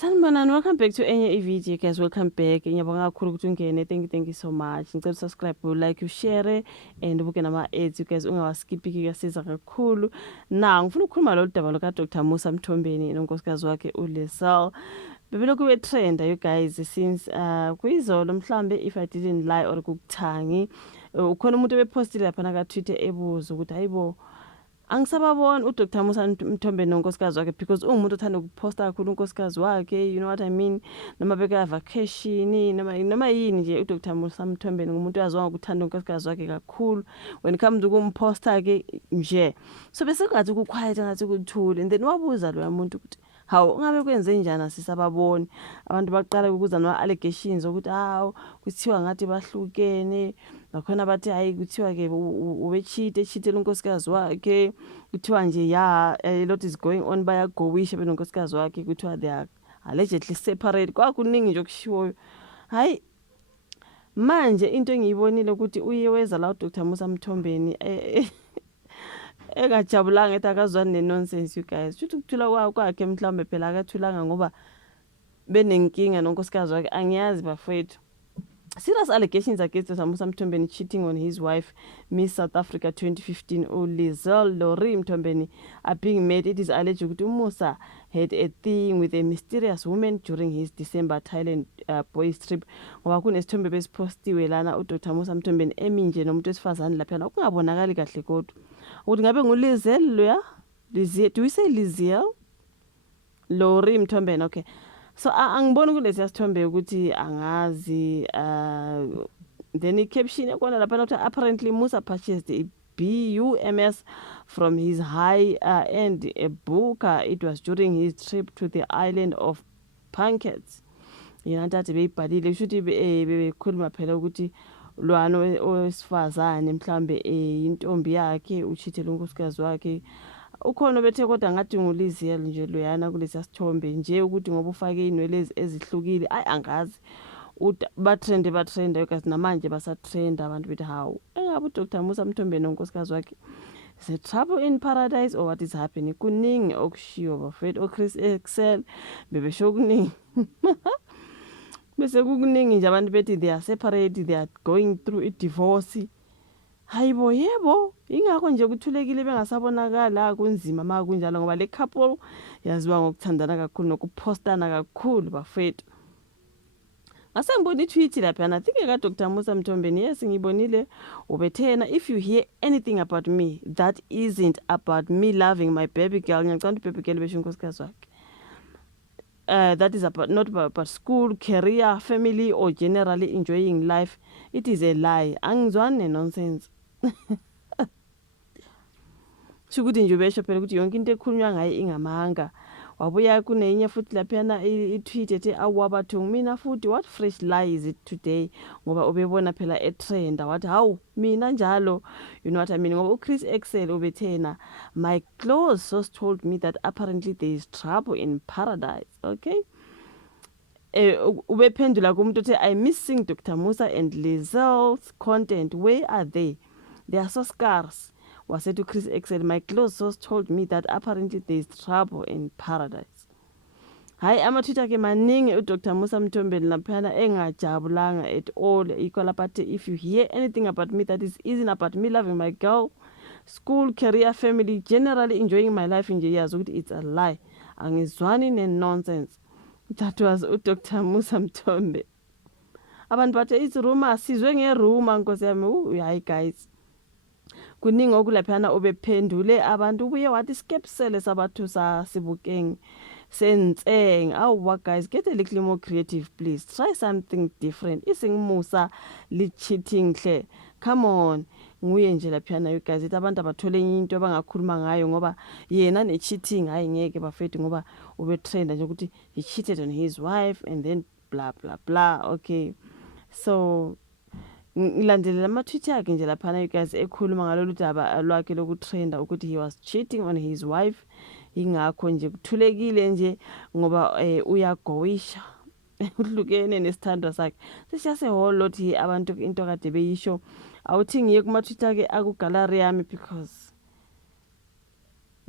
Sanibonani, welcome back to enye video guys. Welcome back. Ngiyabonga kakhulu ukuthi ungene. Thank you so much. Ngicela subscribe, like, share and ubuke nama ads you guys ungawaskippi kuyasiza kakhulu. Ngifuna ukukhuluma lo daba lo ka Dr. Musa Mthombeni nonkosikazi wakhe uLisel. Bebelokhu betrenda you guys since kuyizolo mhlambe if I didn't lie or kukuthangi. Ukhona umuntu ebepostile lapha na ka Twitter ebuza ukuthi hayibo angisababona uDr. Musa Mthombeni nonkosikazi wakhe because ungumuntu othanda ukuposta kakhulu unkosikazi wakhe, you know what I mean, noma beka vacation noma yini nje uDr. Musa Mthombeni ngumuntu oyaziwa ngokuthanda unkosikazi wakhe kakhulu when it comes ukumposta ke nje. So bese ngathi kuquiet ngathi kuthule and then wabuza lo muntu ukuthi hawu ungabe kwenze njani sisababona abantu baqala ukuza no allegations ukuthi hawu kuthiwa ngathi bahlukene bakhona bathi hayi kuthiwa ke ubechitela unkosikazi wakhe kuthiwa nje a lot is going on bayagowisha benonkosikazi wakhe kuthiwa they are allegedly separate kwakuningi nje okushiwo. Hayi manje into engiyibonile ukuthi uyeweza la uDr. Musa Mthombeni engajabulanga ethi akazwani nenonsense you guys. Futhi ukuthula kwakhe mhlawumbe phela akathulanga ngoba benenkinga nonkosikazi wakhe angiyazi bafethu. Serious allegations against Dr. Musa Mthombeni cheating on his wife, Miss South Africa 2015, Lizelle Lori Mthombeni, are being made. It is alleged that Musa had a thing with a mysterious woman during his December Thailand boys trip. Ngoba kunesithombe besipostiwe lana uDr. Musa Mthombeni eminje nomuntu wesifazane lapha ukungabonakali kahle kodwa. Ukuthi ngabe nguLizelle lo ya? Lizelle, do we say Lizelle? Lori Mthombeni, okay. So angiboni kulesi sithombe ukuthi angazi then i-caption ekona lapha ukuthi apparently Musa purchased a BUMS from his high-end booker. It was during his trip to the island of Phuket. Yena ntathi beyibhalile futhi bekhuluma phela ukuthi lwana owesifazane mhlambe intombi yakhe uchithela unkosikazi wakhe. Ukhona bethe kodwa ngathi nguLizelle nje loyana kulesi sithombe nje ukuthi ngoba ufake inwele ezihlukile angazi batrenda because namanje basatrenda abantu bethi hawu engabe uDr. Musa Mthombeni nonkosikazi wakhe is it trouble in paradise or what is happening? Kuningi okushiwo bafethu Chris Excel bebesho kuningi bese kuningi nje abantu bethi they are separated, they are going through a divorce. Hayibo yebo ingakho nje kuthulekile bengasabonakala kunzima makunjalo ngoba le couple yaziwa ngokuthandana kakhulu nokupostana kakhulu bafethu. Ngasengibona i-tweet lapha na think ka Dr. Musa Mthombeni, yes ngibonile ubethena, if you hear anything about me that isn't about me loving my baby girl, ngiyacanda baby girl besho unkosikazi wakhe, that is about not about school, career, family or generally enjoying life, it is a lie. Angizwani nonsense. Shukuthi nje besho phela ukuthi yonke into ekhulunywa ngaye ingamanga. Wabuya kunenye futhi laphana i-tweet ethi awabathu mina futhi what fresh lie is it today ngoba ubebona phela etrenda wathi hawu mina njalo, you know what I mean, ngoba uChris Excel ubethena my close source told me that apparently there is trouble in paradise. Okay, ubephendula kumuntu uthi I missing Dr. Musa and Lizelle's content, where are they? They are so scarce. Wasethi uChris Excel, my close source told me that apparently there is trouble in paradise. Hayi ama-Twitter ke maningi uDr. Musa Mthombeni laphana engajabulanga at all. Iko lapha if you hear anything about me that isn't about me loving my girl, school, career, family, generally enjoying my life nje yazi ukuthi it's a lie. Angizwani ne-nonsense. That was uDr. Musa Mthombeni. Abantu bathe it's rumor, sizwe ngerumor nkosi yami. Hayi guys, kuningi okulaphana obephendule abantu ubuye wathi skepsele sabathu Sebokeng Senseng. Awu guys, get a little more creative please, try something different. Isingimusa li-cheating hle, come on. Nguye nje laphana you guys, abantu abathole enye into abangakhuluma ngayo ngoba yena ne-cheating hayi ngeke bafethu ngoba ubetrenda nje ukuthi he cheated on his wife and then blah blah blah. Okay, so ngilandelela ama-Twitter yakhe nje laphana you guys ekhuluma ngalolu daba lwakhe lokutrenda ukuthi he was cheating on his wife. Ingakho nje kuthulekile nje ngoba uyagowisha uhlukene nesithandwa sakhe. Sishase whole lot here abantu into kade beyisho awuthi ngiye kuma-Twitter ke akugallery yami because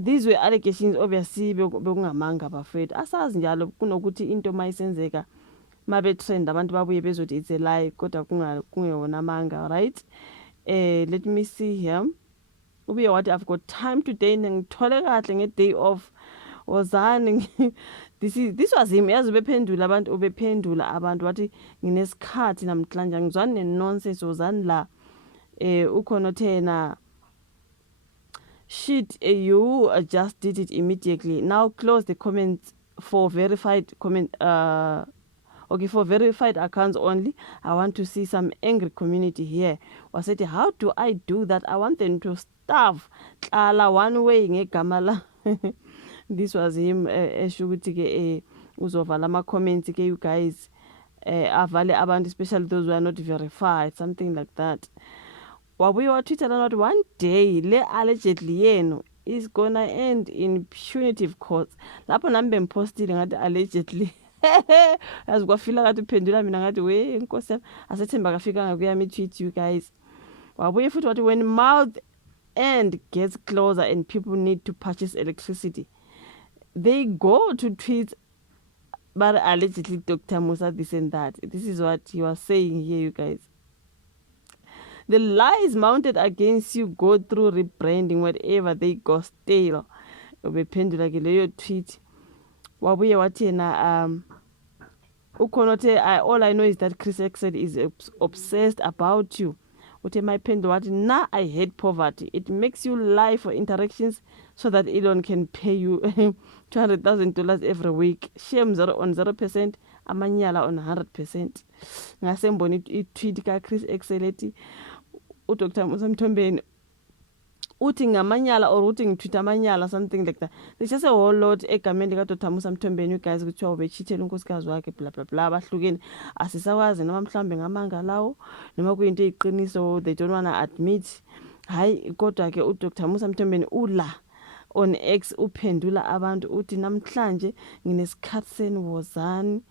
these were allegations obviously bekungamanga bafethu. Asazi njalo kunokuthi into mayisenzeka mabe trend abantu babuye bezothi it's a lie kodwa kungewona amanga, right? Let me see here. Ubuye wathi I've got time today ngithole kahle nge-day off. Wozani this was him yazi ubephendula abantu wathi nginesikhathi namhlanje ngizwani ne-nonsense. Wozani la ukhona thena shit, you just did it immediately. Now close the comments for verified comment. Okay, for verified accounts only. I want to see some angry community here. Wasethi, how do I do that? I want them to starve. Hlala one way ngegama la. This was him eshukuthi ke uzovala ama comments ke you guys avale abantu, especially those who are not verified, something like that. Wabuye watweeta not one day le allegedly yenu is gonna end in punitive courts. Lapho nami bempostile ngathi allegedly yazi kwafila ngathi uphendula mina ngathi we inkosi asethemba kafikanga kuyami tweet you guys. Wabuye futhi wathi when mouth end gets closer and people need to purchase electricity, they go to tweet but allegedly Dr. Musa this and that. This is what he was saying here, you guys. The lies mounted against you go through rebranding whatever they go stale. Ubephendula ke leyo tweet. Wabuye wathi yena ukhonothe all I know is that Chris Exed is obsessed about you. Uthe my phendula wathi na I hate poverty. It makes you lie for interactions so that Elon can pay you $200,000 every week. Shame on 0%, amanyala on 100%. Ngase mbona i-tweet ka Chris Exceleti uDr. Musa Mthombeni uthi ngamanyala or uthi ngitweet amanyala, something like that. There's just a whole lot egameni ka Dr. Musa Mthombeni, you guys kuthiwa ubechithela unkosikazi wakhe bla bla bla bahlukene. Asisakwazi noma mhlambe ngamanga lawo noma kuyinto eyiqiniso they don't want to admit. Hayi kodwa ke uDr. Musa Mthombeni ula on X uphendula abantu uthi namhlanje nginesikhathi seni wozani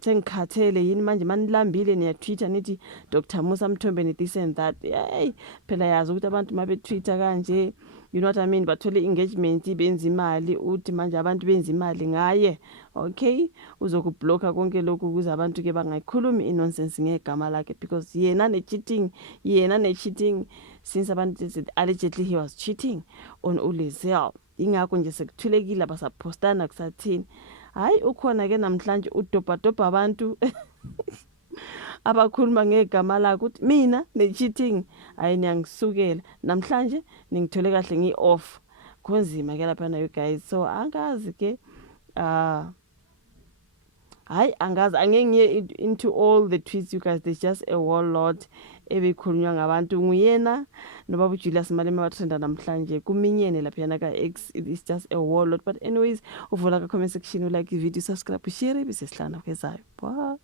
sengikhathele yini manje manilambile niya Twitter nithi Dr. Musa Mthombeni this and that. Hey phela yazi ukuthi abantu mabe Twitter kanje, you know what I mean, bathole engagement benza imali uthi manje abantu benza imali ngaye. Okay, uzokublocker konke lokhu ukuze abantu ke bangayikhulumi inonsense ngegama lakhe because yena ne cheating since abantu allegedly he was cheating on uLizel. Ingakho nje sekuthulekile basapostana kusathini. Hayi ukhona ke namhlanje udopa abantu abakhuluma ngegama lakhe ukuthi mina ne-cheating hayi niyangisukela namhlanje ningithole kahle ngi-off. Kunzima ke lapha na you guys. So angazi ke hayi angazi angeke ngiye into all the tweets you guys. There's just a whole lot ebekhulunywa ngabantu nguyena nobaba Julius Malema batrenda namhlanje kuminyene lapha yana ka X. It's just a whole lot, but anyways uvula ka comment section, like i video, subscribe, share bese sihlana kwezayo. Bye.